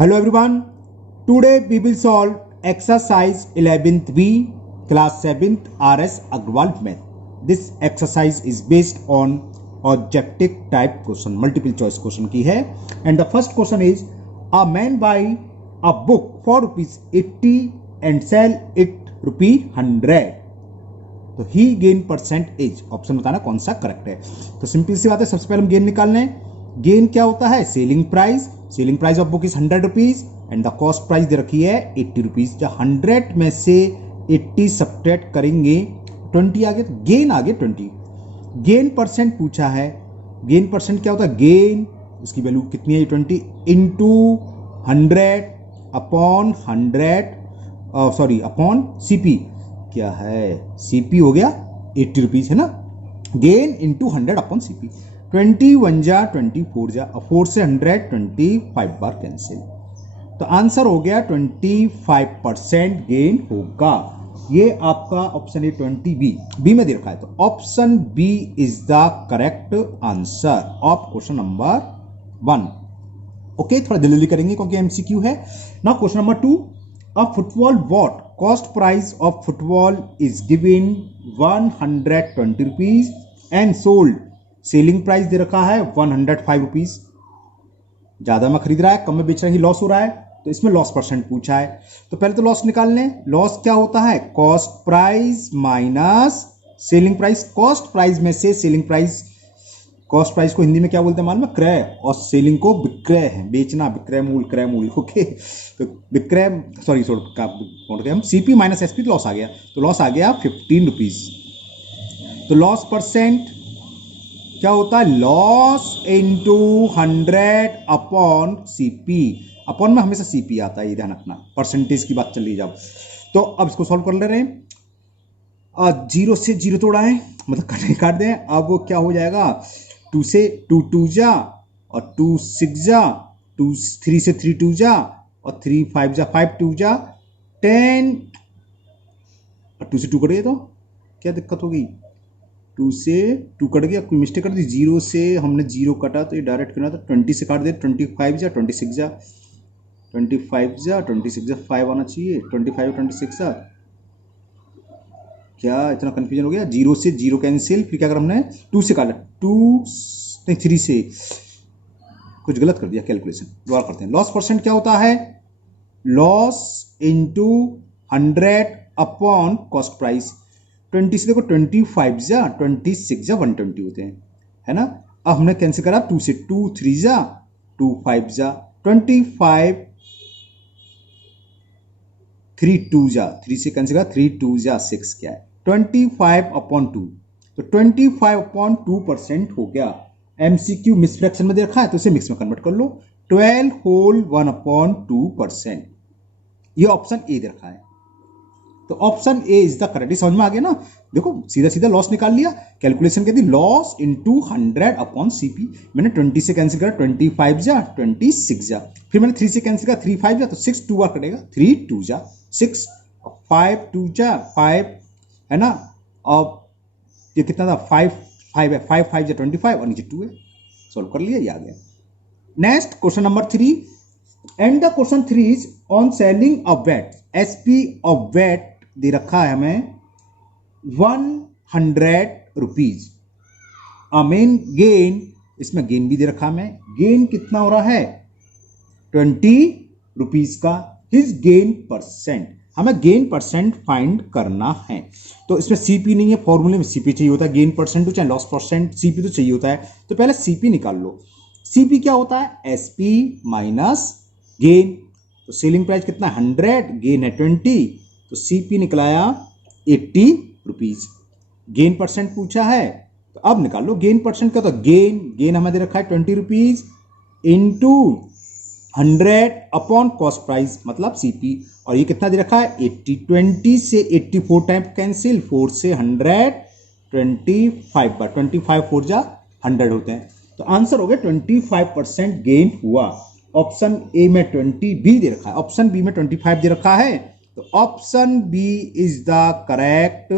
Hello everyone. Today we will solve exercise 11th B class 7th RS Agrawal math. This exercise is based on objective type question, multiple choice question की है. And the first question is, a man buy a book for ₹80 and sell it ₹100. तो ही gain percentage option बताना कौन सा correct है. तो simple सी बात है, सबसे पहले हम गेन निकाल लें. गेन क्या होता है? Selling price of book is ₹100 and the cost price दे रखी है ₹80. जब 100 में से 80 सब्ट्रैक्ट करेंगे 20 आ गया, तो गेन आ गया 20. गेन परसेंट पूछा है. गेन परसेंट क्या होता है? गेन उसकी वैल्यू कितनी है? 20 into 100 upon 100 sorry upon CP. क्या है? सीपी हो गया ₹80 है ना. Gain into 100 upon CP. 21 जा 24 जा, 4 से 100 25 बार कैंसिल. तो आंसर हो गया 25% गेन होगा. ये आपका ऑप्शन है 20 बी में दे रखा है. तो option B is the correct answer of question number 1. Okay, थोड़ा जल्दी करेंगे क्योंकि एमसीक्यू है. Now question number 2. A football bought, cost price of football is given ₹120 and sold, selling price दे रखा है ₹105. ज्यादा में खरीद रहा है, कम में बेच रहा है, लॉस हो रहा है. तो इसमें लॉस परसेंट पूछा है. तो पहले तो लॉस निकाल लें. लॉस क्या होता है? Cost price minus selling price. Cost price में से सेलिंग प्राइस, कॉस्ट प्राइस को हिंदी में क्या बोलते हैं मालूम है? क्रय. और सेलिंग को विक्रय है, बेचना, विक्रय मूल्य, क्रय मूल्य. ओके, तो विक्रय सॉरी हम सीपी माइनस एसपी, लॉस आ गया. तो लॉस आ गया ₹15. तो लॉस परसेंट क्या होता है? Loss into 100 upon CP. Upon में हमेशा सीपी आता है, ये ध्यान रखना. परसेंटेज की बात चल रही जब. तो अब इसको सॉल्व कर ले रहे हैं. 0 से 0 तोड़ा है, मतलब काट दें. अब क्या हो जाएगा? 2 से 2 जा, और 2 6 जा, 2 3 से 3 2 जा, और 3 5 जा, 5 2 जा 10, और 2 से 2 कट गया. तो क्या दिक्कत हो गई? 2 से 2 कट गया, कोई मिस्टेक कर दी. 0 से हमने 0 कटा तो ये डायरेक्ट करना था. 20 से काट दे. 25 जा 26 जा, 25 जा 26 जा, 5 आना चाहिए. 25 26 जा. क्या इतना कंफ्यूजन हो गया? 0 से 0 कैंसिल. फिर क्या कर हमने? 2 से काटा. 3 से कुछ गलत कर दिया कैलकुलेशन. दोबारा करते हैं. लॉस परसेंट क्या होता है? Loss into 100 upon cost price. 20 से देखो 25 जा 26 जा 120 होते हैं, है ना. अब हमने कैंसिल करा. 2 से 2 3 जा, 2 5 जा, 25 3 2 जा, 3 से कैंसिल करा. 3 2 जा 6. क्या है? 25 अपॉन 2. तो 25 अपॉन 2% हो गया. एमसीक्यू मिक्स फ्रैक्शन में दे रखा है, तो इसे मिक्स में कन्वर्ट कर लो. 12 होल 1 अपॉन 2%. ये ऑप्शन ए दे रखा है. तो option A is the correct. समझ में आ गया ना. देखो सीधा सीधा लॉस निकाल लिया. कैलकुलेशन कहती लॉस इंटू 100 अपॉन सीपी. मैंने 20 से कैंसिल करा. 25 जा 26 जा, फिर मैंने 3 से कैंसिल करा. 3 5 जा, तो 6 2 बार कटेगा. 3 2 जा 6, 5 2 जा 5, है ना. और ये कितना था? 5 5 है. 5 5 जा 25, और नीचे 2 है. सॉल्व कर लिया, ये आ गया. Next question number 3. And the question 3 is on selling a weight. SP of weight दे रखा है हमें ₹100. मेन गेन, इसमें गेन भी दे रखा है हमें. गेन कितना हो रहा है? ₹20 का. हिज गेन परसेंट, हमें गेन परसेंट फाइंड करना है. तो इसमें सीपी नहीं है, फॉर्मूले में सीपी चाहिए होता है. गेन परसेंट तो चाहे लॉस परसेंट, सीपी तो चाहिए होता है. तो पहले सीपी निकाल लो. सीपी क्या होता है? SP minus gain. तो सेलिंग प्राइस कितना? 100, गेन है 20, तो सीपी निकलाया ₹80. गेन परसेंट पूछा है, तो अब निकाल लो. गेन परसेंट क्या होता है? गेन हमें दे रखा है ₹20 इंटू 100 अपॉन कॉस्ट प्राइस, मतलब सीपी. और ये कितना दे रखा है? 80. 20 से 84 टाइम कैंसिल. 4 से 100 25 बार. 25 4 जा 100 होते हैं. तो आंसर हो गया 25% गेन हुआ. ऑप्शन ए में 20 बी दे रखा है, ऑप्शन बी में 25 दे रखा है. तो option B is the correct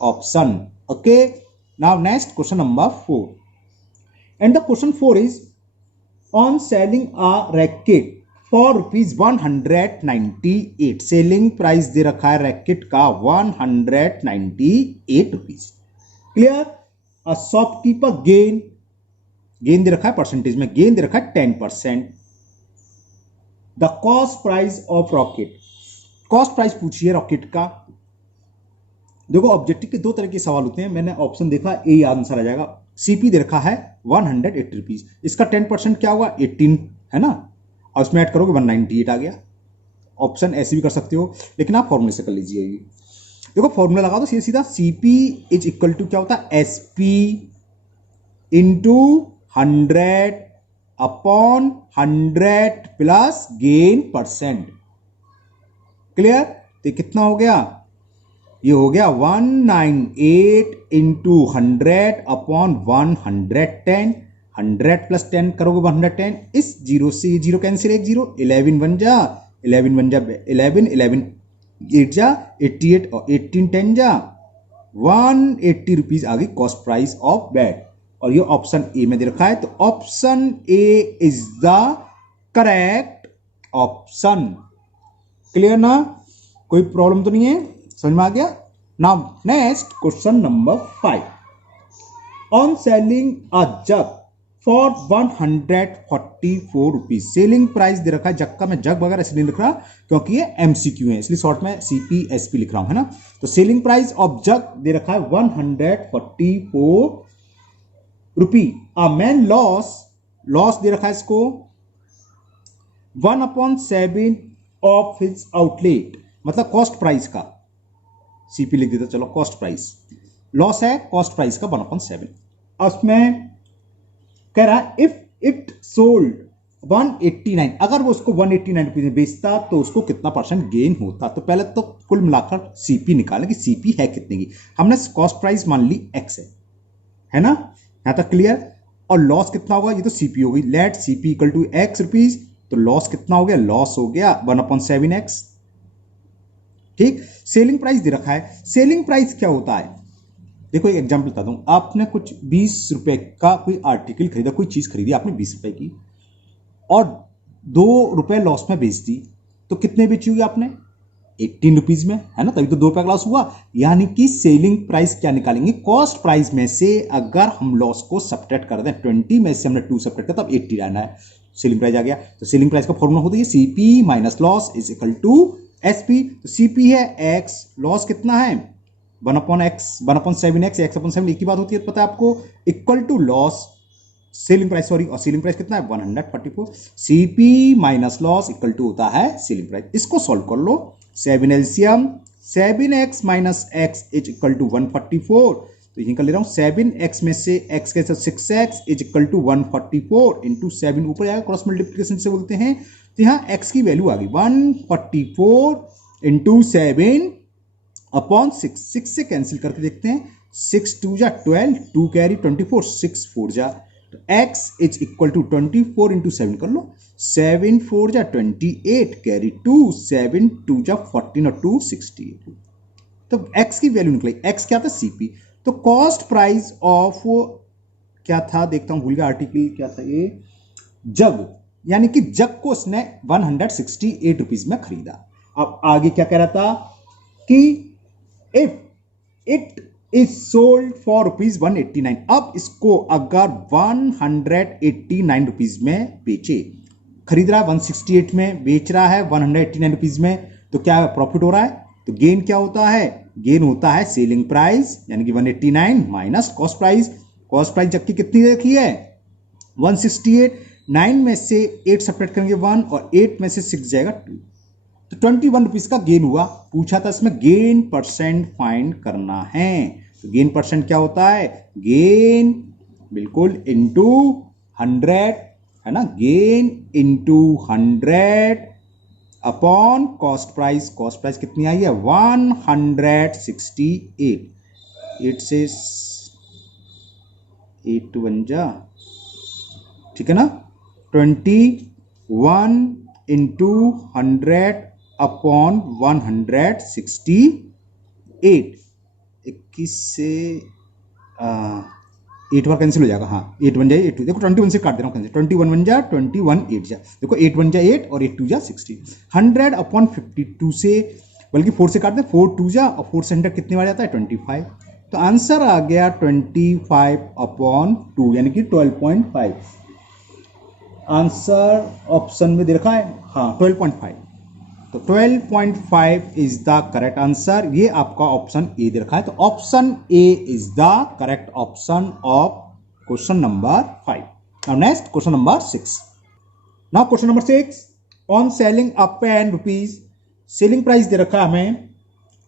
option. Okay, now next question number 4. And the question 4 is on selling a racket for ₹198। Selling price दे रखा है रैकेट का 198 rupees. Clear. A shopkeeper gain दे रखा है परसेंटेज में, गेन दे रखा है 10%। The cost price of rocket, cost price पूछिए रॉकेट का। देखो ऑब्जेक्टिव के दो तरह के सवाल होते हैं, मैंने ऑप्शन देखा ए आंसर आ जाएगा। सीपी दे रखा है 180 रुपीज, इसका 10% क्या होगा 18 है ना, और उसमें ऐड करोगे 198 आ गया। ऑप्शन ऐसे भी कर सकते हो, लेकिन आप फॉर्मूले से कर लीजिए। देखो फॉर्मूला लगा दो सीधा सीधा, सीपी इज इक्वल टू क्या होता है SP into 100 upon 100 plus gain %। Clear. तो कितना हो गया, ये हो गया 198 इंटू 100 अपॉन 110। 100 प्लस 10 करोगे 110, इस जीरो से ये जीरो कैंसिल, एक जीरो 11 बन जा 11 बन जा 11 11 8 जा 88 और 18 10 जा 180 रुपीज आ गई कॉस्ट प्राइस ऑफ बैट। और ये ऑप्शन ए में दे रखा है, तो option A is the correct option. Clear ना, कोई प्रॉब्लम तो नहीं है, समझ में आ गया। Now next question number 5। On selling a jug for 144 rupees, selling price दे रखा है जग का, मैं जग वगैरह इसलिए लिख रहा क्योंकि ये एमसीक्यू है, इसलिए शॉर्ट में सीपी एसपी लिख रहा हूं, है ना। तो सेलिंग प्राइस ऑफ जग दे रखा है 144 रुपी। अ मैन लॉस दे रखा है इसको 1/7 ऑफ हिज आउटलेट, मतलब कॉस्ट प्राइस का, सीपी लिख देता चलो, कॉस्ट प्राइस लॉस है कॉस्ट प्राइस का 1/7। उसमें कह रहा है इफ इट सोल्ड 189, अगर वो उसको 189 रुपीज में बेचता तो उसको कितना % गेन होता। तो पहले तो कुल मिलाकर सीपी निकालें कि सीपी है कितने की। हमने कॉस्ट प्राइस मान ली एक्स है ना, यहां तक क्लियर। और लॉस कितना होगा, ये तो सीपी हो गई, let CP equal to x rupees, तो लॉस कितना हो गया, लॉस हो गया 1/7x। ठीक। सेलिंग प्राइस दे रखा है, सेलिंग प्राइस क्या होता है, देखो एक एग्जांपल बता दूं। आपने कुछ 20 रुपए का कोई आर्टिकल खरीदा, कोई चीज खरीदी आपने 20 रुपए की, और 2 रुपए लॉस में बेच दी, तो कितने बेची हुई आपने 18 रुपीज में, है ना, तभी तो 2 रुपए का लॉस हुआ। यानी कि सेलिंग प्राइस क्या निकालेंगे, कॉस्ट प्राइस में से अगर हम लॉस को सब्ट्रैक्ट कर दें, 20 में से हमने 2 सब्ट्रैक्ट किया तब 80 रहना है, सेलिंग प्राइस आ गया। तो सेलिंग प्राइस का फॉर्मूला होता है CP minus loss is equal to SP. तो सीपी है एक्स, लॉस कितना है 1/7x, x/7 एक ही बात होती है, पता है आपको, equal to loss selling price, sorry, और सेलिंग प्राइस कितना है 144। CP minus loss equal to होता है सेलिंग प्राइस। इसको सॉल्व कर लो, 7 LCM 7x minus x is equal to 144। तो यहीं कर ले रहा हूं, 7x में से x के साथ 6x is equal to 144 into 7 ऊपर आएगा, क्रॉस मल्टीप्लिकेशन से बोलते हैं। तो यहां x की वैल्यू आ गई 144 इंटू 7 अपॉन 6 से कैंसिल करके देखते हैं, 6 2 जा 12, 2 कैरी 24, 6 4 जा, तो x is equal to 24 into 7 कर लो, 7 4 जा 28 कैरी 2, 7 2 जा 14 और 2 68। तो x की वैल्यू निकली, x क्या था सीपी। तो कॉस्ट प्राइस ऑफ क्या था, देखता हूं भूल गया आर्टिकल क्या था ये, जग, यानी कि जग को उसने 168 रुपीज में खरीदा। अब आगे क्या कह रहा था कि if it is sold for ₹189, अब इसको अगर 189 रुपीज में बेचे, खरीद रहा है 168 में, बेच रहा है 189 रुपीज में, तो क्या प्रॉफिट हो रहा है, तो गेन क्या होता है, गेन होता है सेलिंग प्राइस, यानी कि 189 minus cost price. Cost price जबकि कितनी रखी है 168, 9 में से 8 सब्ट्रैक्ट करेंगे 1, और 8 में से 6 जाएगा 2, तो 21 रुपीज का गेन हुआ। पूछा था इसमें गेन % फाइंड करना है, तो गेन % क्या होता है, गेन बिल्कुल इंटू 100, है ना, gain into 100 upon cost price. Cost price कितनी आई है 168, 8 से 8 टू 1 जा, ठीक है ना, 21 इंटू 100 अपॉन 168, 21 से 8 बार कैंसिल हो जाएगा, हाँ 8 बन जाए 8 देखो 21 से काट दे रहा हूँ कैंसिल, 21 बन जा 21 8 जा, देखो 8 बन जा 8 और 8 2 जा 60, 100 अपॉन 52 से, बल्कि 4 से काट दे, 4 2 जा और 4 से 100 कितने बार जाता है 25, तो आंसर आ गया 25 अपॉन 2 यानी कि 12.5। आंसर ऑप्शन में दे रखा है, हाँ 12.5, तो 12.5 इज द करेक्ट आंसर। ये आपका ऑप्शन ए दे रखा है, तो option A is the correct option of question number 5। Now next question number 6। Now question number 6, on selling a pen rupees, selling price दे रखा है हमें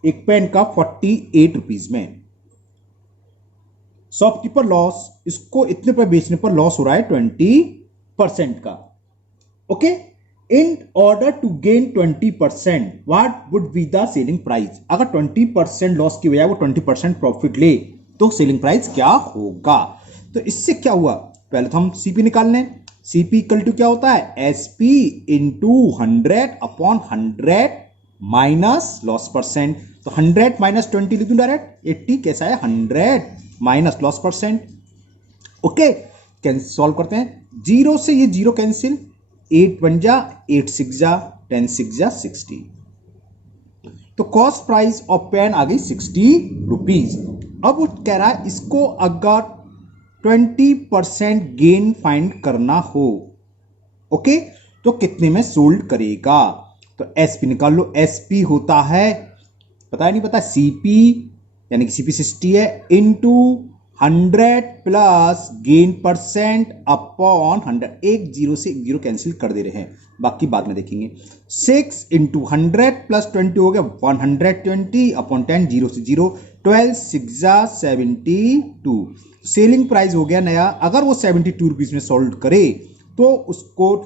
एक पेन का 48 रुपीज में, शॉपकीपर लॉस, इसको इतने पर बेचने पर लॉस हो रहा है 20% का। Okay, in order to gain 20% what would be the selling price, अगर 20% लॉस की बजाय वो 20% प्रॉफिट ले तो सेलिंग प्राइस क्या होगा। तो इससे क्या हुआ, पहले तो हम सीपी निकाल लें, सीपी इक्वल टू क्या होता है SP into 100 upon 100 minus loss percent, तो 100 माइनस 20 लिख दूं डायरेक्ट 80, कैसा है 100 minus loss percent. Okay, solve करते हैं, जीरो से ये जीरो कैंसिल, 8 बन जा 8 6 जा 10 6 जा 60, तो कॉस्ट प्राइस ऑफ पेन आ गई 60 रुपीज। अब वो कह रहा है इसको अगर 20% गेन फाइंड करना हो, ओके, तो कितने में सोल्ड करेगा, तो एसपी निकाल लो, एसपी होता है पता है नहीं पता, सीपी यानी कि सीपी 60 है into 100 plus gain percent upon 100, एक जीरो से एक जीरो कैंसिल कर दे रहे हैं, बाकी बाद में देखेंगे। 6 इंटू 100 प्लस 20 हो गया 120 अपॉन 10, जीरो से जीरो, 12 6 जा 72, सेलिंग प्राइस हो गया नया, अगर वो 72 रुपीज में सोल्ड करे तो उसको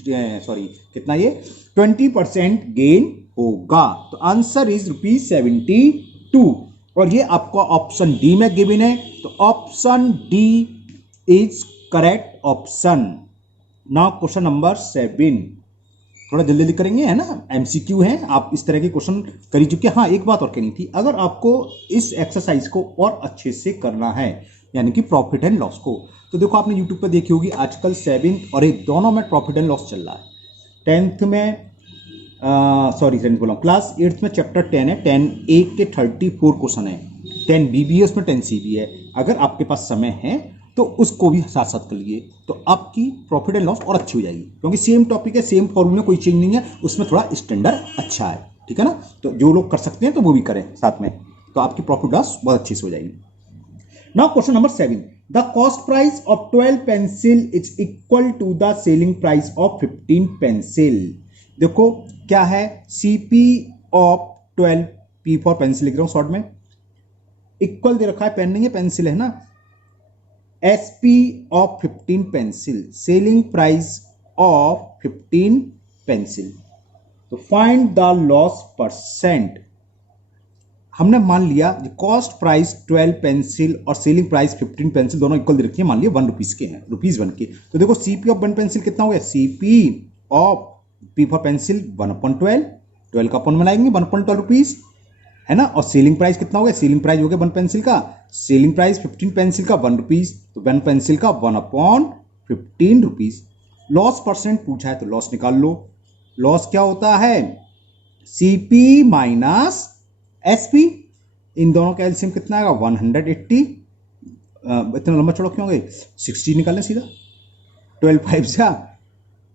कितना ये 20% गेन होगा, तो आंसर इज ₹72, और ये आपका ऑप्शन डी में गिवन है, तो option D is correct option. Now question number 7, थोड़ा जल्दी जल्दी करेंगे है ना, एमसीक्यू है, आप इस तरह के क्वेश्चन कर ही चुके हैं। हाँ एक बात और कहनी थी, अगर आपको इस एक्सरसाइज को और अच्छे से करना है यानी कि प्रॉफिट एंड लॉस को, तो देखो आपने यूट्यूब पर देखी होगी आजकल 7th और 8th दोनों में प्रॉफिट एंड लॉस चल रहा है। 10th में क्लास 8th में चैप्टर 10 है, 10A के 34 क्वेश्चन है, 10B भी है उसमें, 10C भी है, अगर आपके पास समय है तो उसको भी साथ साथ कर लीजिए, तो आपकी प्रॉफिट एंड लॉस और अच्छी हो जाएगी, क्योंकि सेम टॉपिक है, सेम फॉर्मूला, कोई चेंज नहीं है, उसमें थोड़ा स्टैंडर्ड अच्छा है, ठीक है ना, तो जो लोग कर सकते हैं तो वो भी करें साथ में, तो आपकी प्रॉफिट लॉस बहुत अच्छी से हो जाएगी। Now question number 7, the cost price of 12 pencil is equal to the selling price of 15 pencil. देखो क्या है, CP of 12, P for pencil लिख रहा हूं शॉर्ट में, इक्वल दे रखा है, पेन नहीं है पेंसिल है ना, SP of 15 pencil, selling price of 15 pencil, तो फाइंड द लॉस परसेंट। हमने मान लिया कॉस्ट प्राइस 12 पेंसिल और सेलिंग प्राइस 15 पेंसिल दोनों इक्वल दे रखी है, मान लिया 1 रुपीज के हैं, रुपीज 1 के, तो देखो सीपी ऑफ 1 पेंसिल कितना हो गया, CP of P for pencil 1/12, 12 का अपन बनाएंगे 1/12 रुपीज है ना, और सेलिंग प्राइस कितना हो गया, सेलिंग प्राइस हो गया 1 पेंसिल का, सेलिंग प्राइस 15 पेंसिल का 1 रुपीज, तो 1 पेंसिल का 1/15 रुपीज। लॉस परसेंट पूछा है तो लॉस निकाल लो, लॉस क्या होता है सीपी माइनस एसपी, इन दोनों का एलसीएम कितना आएगा 180, इतना लंबा चौड़ा क्यों हो गए, 60 निकालने सीधा, 12 5 जा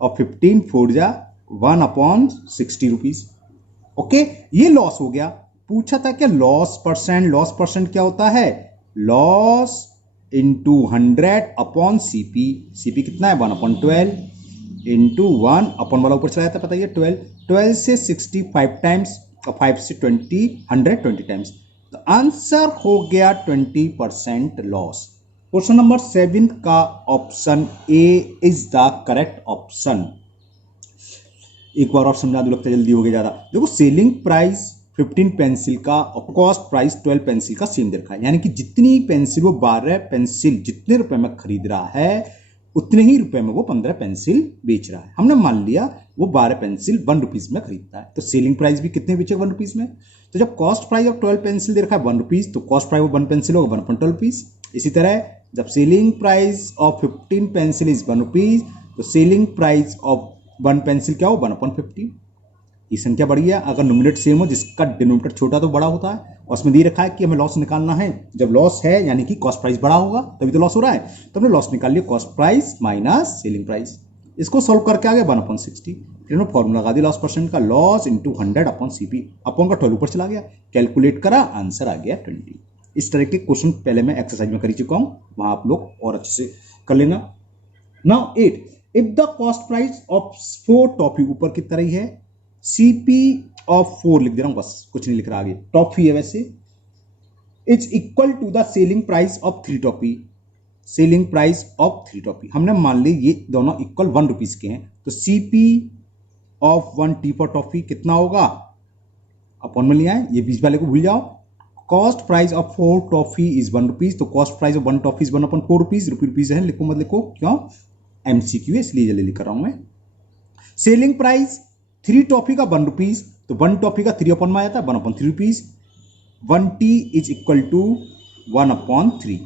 और 15 4 जा 1/60 रुपीज। ओके, ये लॉस हो गया, पूछा था क्या लॉस परसेंट, लॉस परसेंट क्या होता है, loss into 100 upon CP, CP कितना है 1/12 इंटू 1 अपॉन वाला ऊपर चला जाता है पता है 12, 12 से 65 टाइम्स और 5 से 20, 120 टाइम्स, तो आंसर हो गया 20% लॉस। क्वेश्चन नंबर 7 का option A is the correct option. एक बार और समझा दो, लगता है जल्दी हो गया ज्यादा। देखो सेलिंग प्राइस 15 पेंसिल का और कॉस्ट प्राइस 12 पेंसिल का सेम दे रखा है, यानी कि जितनी पेंसिल वो 12 पेंसिल जितने रुपए में खरीद रहा है उतने ही रुपए में वो 15 पेंसिल बेच रहा है। हमने मान लिया वो 12 पेंसिल 1 रुपीज में खरीदता है, तो सेलिंग प्राइस भी कितने बेचे 1 रुपीज में, तो जब कॉस्ट प्राइस ऑफ 12 पेंसिल दे रखा है 1 रुपीज, तो कॉस्ट प्राइस 1 पेंसिल होगा 1/12 रुपीज। इसी तरह जब selling price of 15 pencil is 1 rupees तो सेलिंग प्राइस ऑफ 1 पेंसिल क्या हो 1/15। ये संख्या बड़ी है, अगर नोमिनेटर सेम हो जिसका डिनोमिनेटर छोटा तो बड़ा होता है, और उसमें दे रखा है कि हमें लॉस निकालना है। जब लॉस है यानी कि कॉस्ट प्राइस बड़ा होगा तभी तो लॉस हो रहा है, तो हमने लॉस निकाल लिया cost price minus selling price. इसको सोल्व करके आ गया 1/60, फिर हमने फॉर्मूला लगा दिया लॉस परसेंट का, लॉस इंटू 100/CP, अपॉन का 12 ऊपर चला गया, कैलकुलेट करा, आंसर आ गया 20। इस तरह के क्वेश्चन पहले मैं एक्सरसाइज में कर चुका हूं, वहां आप लोग और अच्छे से कर लेना। Now 8, if the cost price of 4 toffee, ऊपर की तरह ही है, CP ऑफ 4 लिख दे रहा हूं, बस कुछ नहीं लिख रहा, आगे टॉफी है वैसे, is equal to the selling price of 3 toffee. Selling price of 3 toffee हमने मान ली ये दोनों इक्वल 1 रुपीज के हैं, तो CP of 1 T for toffee कितना होगा, अपॉन में लिया है, ये बीच वाले को भूल जाओ। Cost price of 4 toffee is 1 rupees, तो cost price of 1 toffee is 1/4 rupees, rupees है, लिखो मत लिखो, क्यों, MCQ है इसलिए जल्दी लिख रहा हूं मैं। सेलिंग प्राइस 3 टॉफी का 1 रुपीज, तो 1 टॉफी का 3 अपॉन में आ जाता है 1/3 rupees, 1T is equal to 1/3।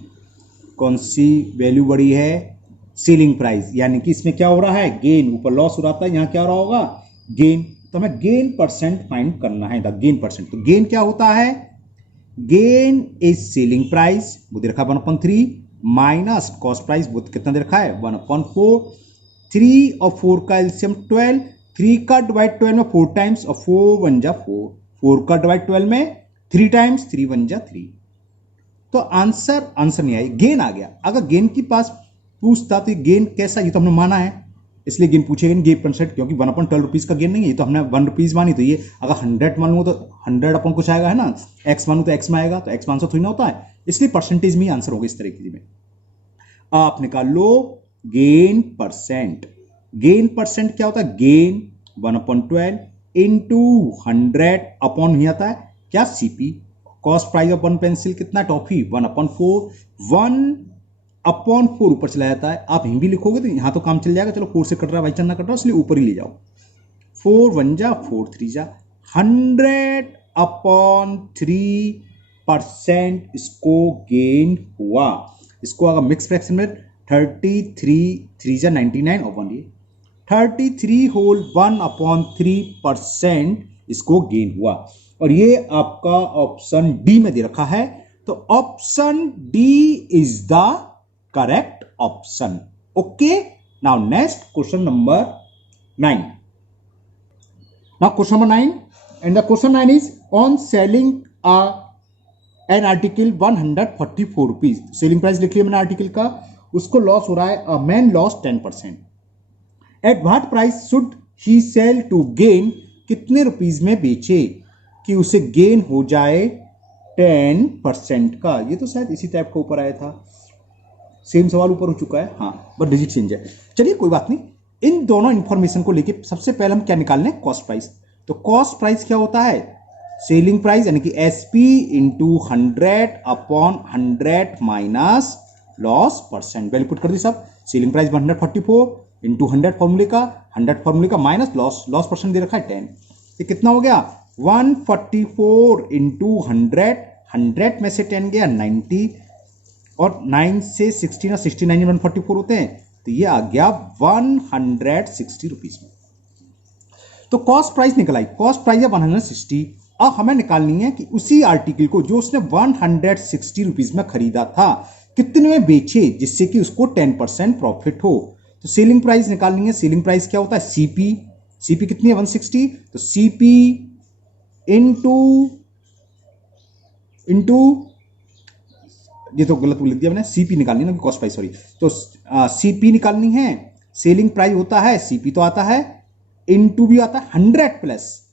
कौन सी वैल्यू बड़ी है, सेलिंग प्राइस, यानी कि इसमें क्या हो रहा है, गेन, ऊपर लॉस हो रहा था, यहां क्या हो रहा होगा, गेन, तो हमें गेन परसेंट फाइंड करना है, द गेन परसेंट। तो गेन क्या होता है, गेन इज सेलिंग प्राइस, वो दे रखा है 1/3, माइनस कॉस्ट प्राइस, वो कितना दे रखा है 1/4, 3 और 4 का एलसीएम 12, 3 का डिवाइड 12 में 4 टाइम्स, और 4 1 जा 4, 4 का डिवाइड 12 में 3 टाइम्स, 3 1 जा 3, तो आंसर नहीं आई, गेन आ गया। अगर गेन के पास पूछता तो गेन कैसा, ये तो हमने माना है इसलिए गेन पूछेगा नहीं, गेन परसेंट, क्योंकि 1/12 रुपीज का गेन नहीं है, ये तो हमने 1 रुपीज मानी, तो ये अगर 100 मानूंगा तो 100 अपन कुछ आएगा, है ना, एक्स मानू तो एक्स में आएगा, तो एक्स आंसर थोड़ी ना होता है, इसलिए परसेंटेज में आंसर होगा इस तरीके में। आप निकाल लो गेन परसेंट। गेन परसेंट क्या होता है, गेन 1/12 इंटू 100 अपॉन ही आता है क्या, CP, cost price of 1 pencil कितना, टॉफी 1/4, 1/4 ऊपर चला जाता है, आप यहीं भी लिखोगे तो यहां तो काम चल जाएगा, चलो 4 से कट रहा है भाई, चलना कट रहा है, इसलिए ऊपर ही ले जाओ, 4 1 जा 4 3 जा, 100/3% इसको गेन हुआ। इसको अगर मिक्स फ्रैक्शन में 33 3 जा 99 और 1 ये 33 होल 1/3% इसको गेन हुआ, और ये आपका ऑप्शन डी में दे रखा है, तो option D is the correct option. Okay, now next question number 9। Now question number 9, and the question 9 is on selling an article 144 rupees. Selling price लिख लिया मैंने आर्टिकल का, उसको लॉस हो रहा है, man loss 10%। At what price should he sell to gain, कितने rupees में बेचे कि उसे गेन हो जाए 10% का। ये तो शायद इसी टाइप का ऊपर आया था, सेम सवाल ऊपर हो चुका है, हाँ बस डिजिट चेंज है, चलिए कोई बात नहीं। इन दोनों इंफॉर्मेशन को लेके सबसे पहले हम क्या निकालने, कॉस्ट प्राइस। तो कॉस्ट प्राइस क्या होता है, सेलिंग प्राइस यानी कि SP into 100/100 minus loss percent, value put कर दी सब। सेलिंग प्राइस 144 इंटू 100 फॉर्मूले का माइनस लॉस परसेंट दे रखा है 10, ये कितना हो गया 144 इंटू 100 में से 10 गया 90, और 9 से 16 और 69 144 होते हैं, तो ये आ गया 160 रुपीज में। तो कॉस्ट प्राइस निकल आई, कॉस्ट प्राइस है 160। अब हमें निकालनी है कि उसी आर्टिकल को जो उसने 160 रुपीज में खरीदा था कितने में बेचे जिससे कि उसको 10% प्रॉफिट हो। तो सेलिंग प्राइस निकालनी है, सेलिंग प्राइस क्या होता है, CP कितनी है 160, तो CP इंटू ये तो गलत लिख दिया मैंने, CP निकालनी है ना, कॉस्ट प्राइस सॉरी, तो CP निकालनी है, सेलिंग प्राइस होता है CP तो आता है, इंटू भी आता है 100 प्लस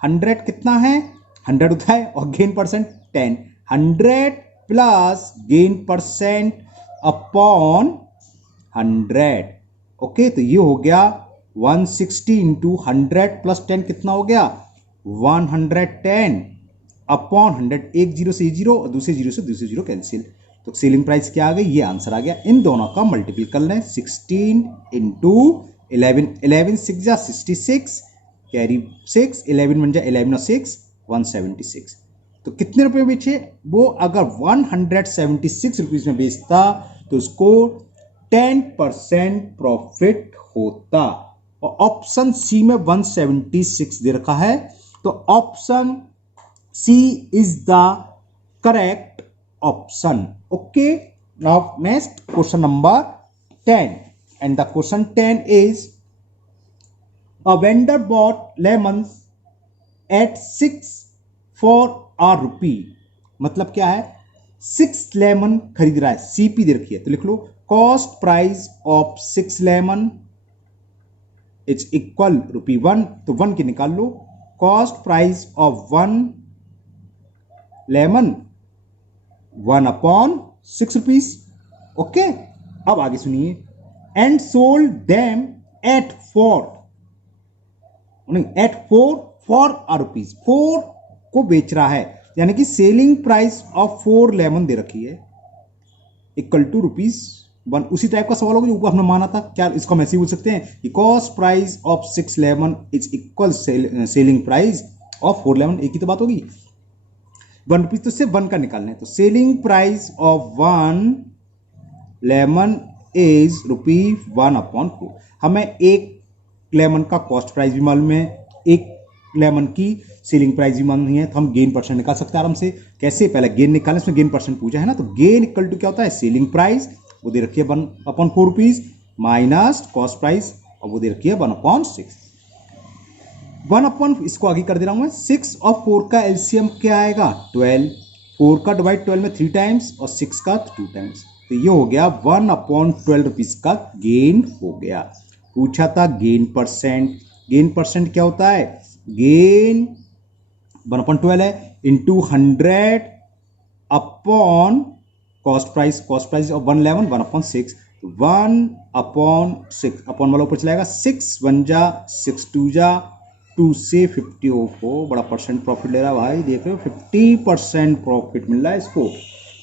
100 कितना है 100 होता है, और gain percent 10, 100 plus gain percent upon 100। Okay, तो ये हो गया 160 इंटू 100 प्लस 10 कितना हो गया 110 अपॉन 100, एक जीरो से जीरो और दूसरे जीरो से दूसरे जीरो कैंसिल, तो सेलिंग प्राइस क्या आ गई, ये आंसर आ गया। इन दोनों का मल्टीपल कर लें, 16 इंटू 11 6 जा 66, कैरी 6, 11 1 जा 11 और 6 176। तो कितने रुपए में बेचे वो, अगर 176 रुपीज में बेचता तो इसको 10% प्रॉफिट होता। और ऑप्शन सी में 176 दे रखा है, तो option C is the correct option. Okay, now next question number 10, and the question 10 is a vendor bought lemons at 6 for a rupee। मतलब क्या है, 6 लेमन खरीद रहा है, सीपी दे रखी है, तो लिख लो cost price of 6 lemon is equal ₹1, तो 1 की निकाल लो, cost price of 1 lemon 1/6 rupees. Okay, अब आगे सुनिए, and sold them at 4 for ₹4, 4 को बेच रहा है, यानी कि सेलिंग प्राइस ऑफ 4 लेमन दे रखी है इक्वल टू ₹1। उसी टाइप का सवाल होगा जो ऊपर हमने माना था। क्या इसको हम ऐसे बोल सकते हैं कि cost price of 6 lemon is equal selling price of 4 lemon, एक ही तो बात होगी। ₹1 तो सिर्फ 1 का निकालना है, तो selling price of 1 lemon is ₹1/4। हमें एक लेमन का कॉस्ट प्राइस भी मालूम है, एक लेमन की सेलिंग प्राइस भी मालूम है, तो हम गेन परसेंट निकाल सकते हैं आराम से। कैसे, पहले गेन निकालने, इसमें गेन परसेंट पूछा है ना, तो गेन इक्वल टू क्या होता है, सेलिंग प्राइस वो दे रखी है 1/4 माइनस कॉस्ट प्राइस और वो दे रखी है 1/6। 1/, इसको आगे कर दे रहा हूं मैं, 6 और 4 का एलसीएम क्या आएगा 12, 4 का डिवाइड 12 में 3 टाइम्स और 6 का 2 टाइम्स, तो ये हो गया 1/12 का गेन हो गया। पूछा था गेन परसेंट, गेन परसेंट क्या होता है, गेन 1/12 है into 100 upon cost price of 1 lemon 1/6, 1/6 upon वाला ऊपर चलाएगा, 6 1 जा 6 2 जा 2 से 50 हो, बड़ा परसेंट प्रॉफिट ले रहा है भाई, देख रहे हो 50% प्रॉफिट मिल रहा है इसको।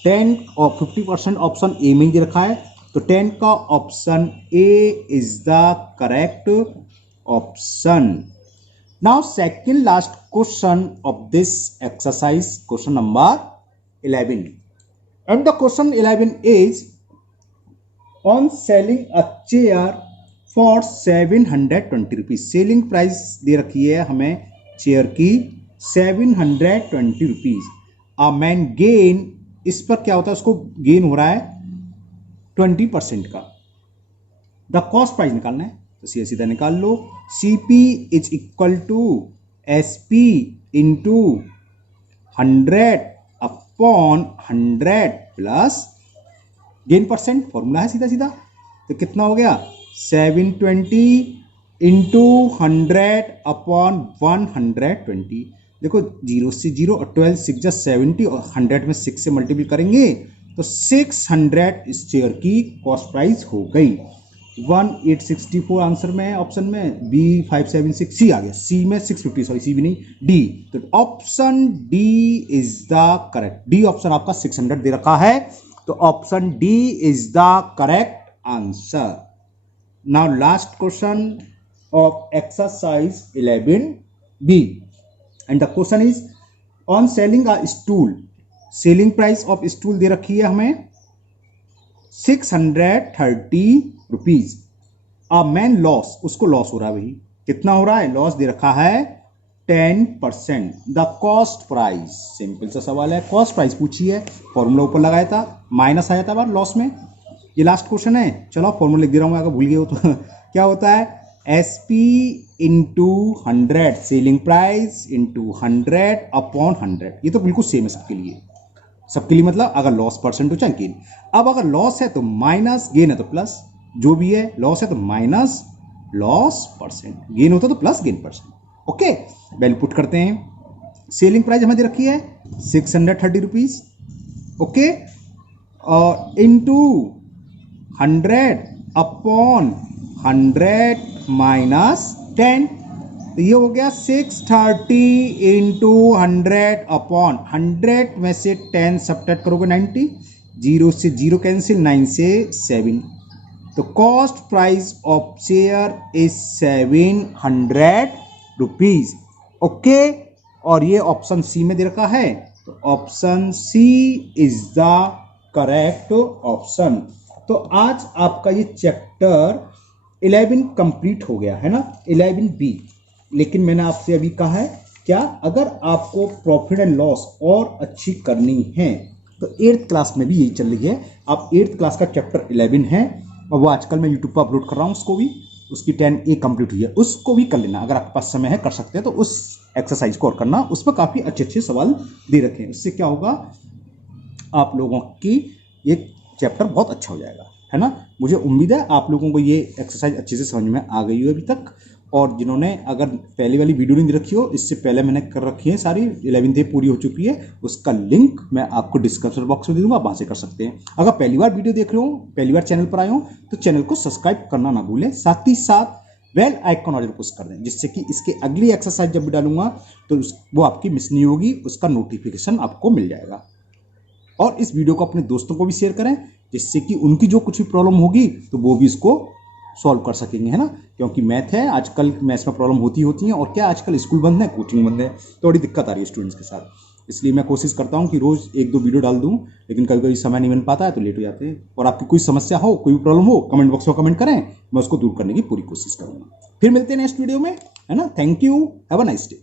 10 और 50% ऑप्शन ए में ही दे रखा है, तो 10 का option A is the correct option. Now second last question of this exercise, question number 11, and the question 11 is on selling a chair for 720 rupees. Selling price दे रखी है हमें चेयर की 720 रुपीज। अ मैन गेन, इस पर क्या होता है, उसको गेन हो रहा है 20% का। द कॉस्ट प्राइस निकालना है, तो सीधा सीधा निकाल लो, CP is equal to SP into 100/100 plus gain percent, formula है सीधा सीधा, तो कितना हो गया 720 इंटू 100/120। देखो 0 से 0 और 12 6 जा 70 और 100 में 6 से मल्टीप्लाई करेंगे तो 600 इस चेयर की कॉस्ट प्राइस हो गई। 1864 आंसर में, ऑप्शन में बी 576, सी आ गया, सी में 650, सॉरी सी भी नहीं, डी, तो option D is the correct. D option आपका 600 दे रखा है, तो option D is the correct answer. Now last question of exercise 11B, and the question is on selling a stool, selling price of stool दे रखी है हमें 630 रुपीज। अ मैन लॉस, उसको लॉस हो रहा है भाई, कितना हो रहा है, लॉस दे रखा है 10%। द कॉस्ट प्राइस, सिंपल सा सवाल है, कॉस्ट प्राइस पूछी है, फॉर्मूला ऊपर लगाया था, माइनस आया था बार लॉस में। ये लास्ट क्वेश्चन है, चलो फॉर्मूला लिख दे रहा हूं, अगर भूल गए हो तो क्या होता है, SP into 100, selling price into 100/100। ये तो बिल्कुल सेम है सबके लिए, मतलब अगर लॉस परसेंट हो चाहे गेन। अब अगर लॉस है तो माइनस, गेन है तो प्लस, जो भी है, लॉस है तो माइनस लॉस परसेंट, गेन होता तो plus gain percent. Okay, value put करते हैं। सेलिंग प्राइस हमें दे रखी है 630 रुपीज, ओके, और इंटू 100/100 माइनस 10, तो ये हो गया 630 इंटू 100/100 में से 10 सब्ट्रैक्ट करोगे 90, 0 से 0 कैंसिल, 9 से 7, तो cost price of chair is 700 rupees. Okay, और ये ऑप्शन सी में दे रखा है, तो option C is the correct option. तो आज आपका ये चैप्टर 11 कंप्लीट हो गया है ना, 11B। लेकिन मैंने आपसे अभी कहा है क्या, अगर आपको प्रॉफिट एंड लॉस और अच्छी करनी है तो 8th क्लास में भी यही चल रही है। आप 8th क्लास का चैप्टर 11 है और वो आजकल मैं यूट्यूब पर अपलोड कर रहा हूँ, उसको भी, उसकी 10A कंप्लीट हुई है, उसको भी कर लेना। अगर आपके पास समय है कर सकते हैं तो उस एक्सरसाइज को और करना, उस पर काफ़ी अच्छे अच्छे सवाल दे रखे हैं। उससे क्या होगा, आप लोगों की ये चैप्टर बहुत अच्छा हो जाएगा, है ना। मुझे उम्मीद है आप लोगों को ये एक्सरसाइज अच्छे से समझ में आ गई हो अभी तक। और जिन्होंने अगर पहली वाली वीडियो नहीं रखी हो, इससे पहले मैंने कर रखी है सारी, 11th पूरी हो चुकी है, उसका लिंक मैं आपको डिस्क्रिप्शन बॉक्स में दे दूंगा, वहां से कर सकते हैं। अगर पहली बार वीडियो देख रहे हो, पहली बार चैनल पर आए हो, तो चैनल को सब्सक्राइब करना ना भूलें, साथ ही साथ बेल आइकन ऑल पुश कर दें, जिससे कि इसके अगली एक्सरसाइज जब भी डालूंगा तो वो आपकी मिस नहीं होगी, उसका नोटिफिकेशन आपको मिल जाएगा। और इस वीडियो को अपने दोस्तों को भी शेयर करें, जिससे कि उनकी जो कुछ भी प्रॉब्लम होगी तो वो भी इसको सॉल्व कर सकेंगे, है ना। क्योंकि मैथ है, आजकल मैथ्स में प्रॉब्लम होती है, और क्या आजकल स्कूल बंद है, कोचिंग बंद है, तो बड़ी दिक्कत आ रही है स्टूडेंट्स के साथ। इसलिए मैं कोशिश करता हूँ कि रोज़ 1-2 वीडियो डाल दूँ, लेकिन कभी कभी समय नहीं मिल पाता है तो लेट हो जाते हैं। और आपकी कोई समस्या हो, कोई प्रॉब्लम हो, कमेंट बॉक्स में कमेंट करें, मैं उसको दूर करने की पूरी कोशिश करूँगा। फिर मिलते हैं नेक्स्ट वीडियो में, है ना। Thank you, have a nice day.